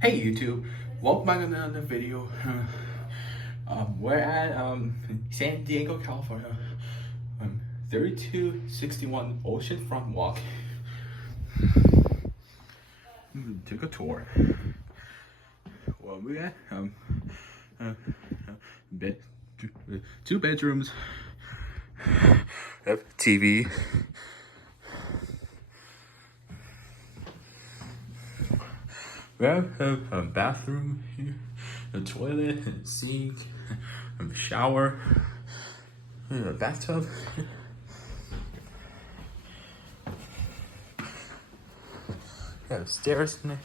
Hey YouTube, welcome back to another video. We're at San Diego, California. 3261 Oceanfront Walk. Take a tour. Well, we got bed, two bedrooms. Have TV. We have a bathroom here, a toilet, a sink, a shower, a bathtub. We have stairs in there.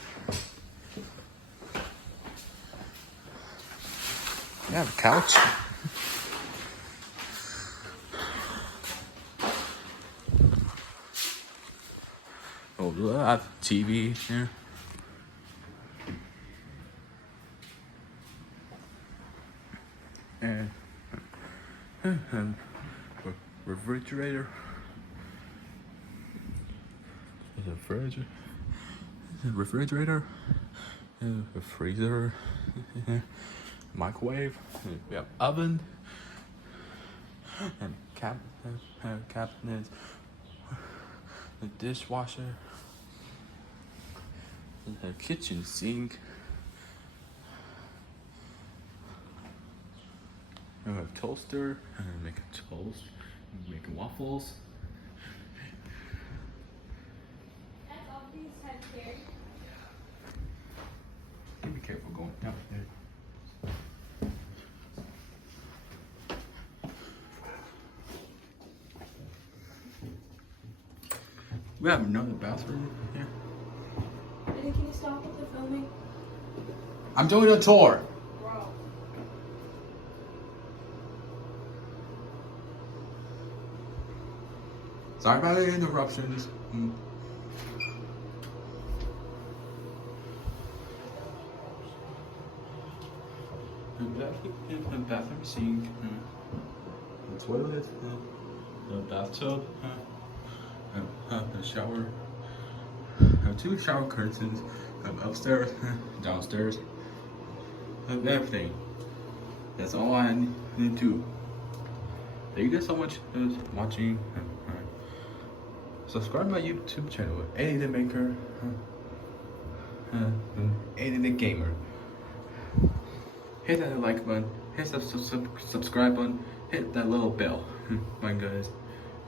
We have a couch. Oh, we have TV here. And refrigerator. There's a refrigerator, a freezer, microwave. We have oven and cabinets, a dishwasher, a kitchen sink. We have a toaster, make a toast, make waffles. Be careful going down there. We have another bathroom here. Can you stop with the filming? I'm doing a tour. Bro. Sorry about the interruptions. The bathroom sink, the toilet, the bathtub, the shower. I have two shower curtains, upstairs, downstairs, everything. That's all I need to. Thank you guys so much for watching. Subscribe to my YouTube channel, Eddie the Maker, Eddie the Gamer. Hit that like button, hit that subscribe button, hit that little bell. Bye guys,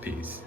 peace.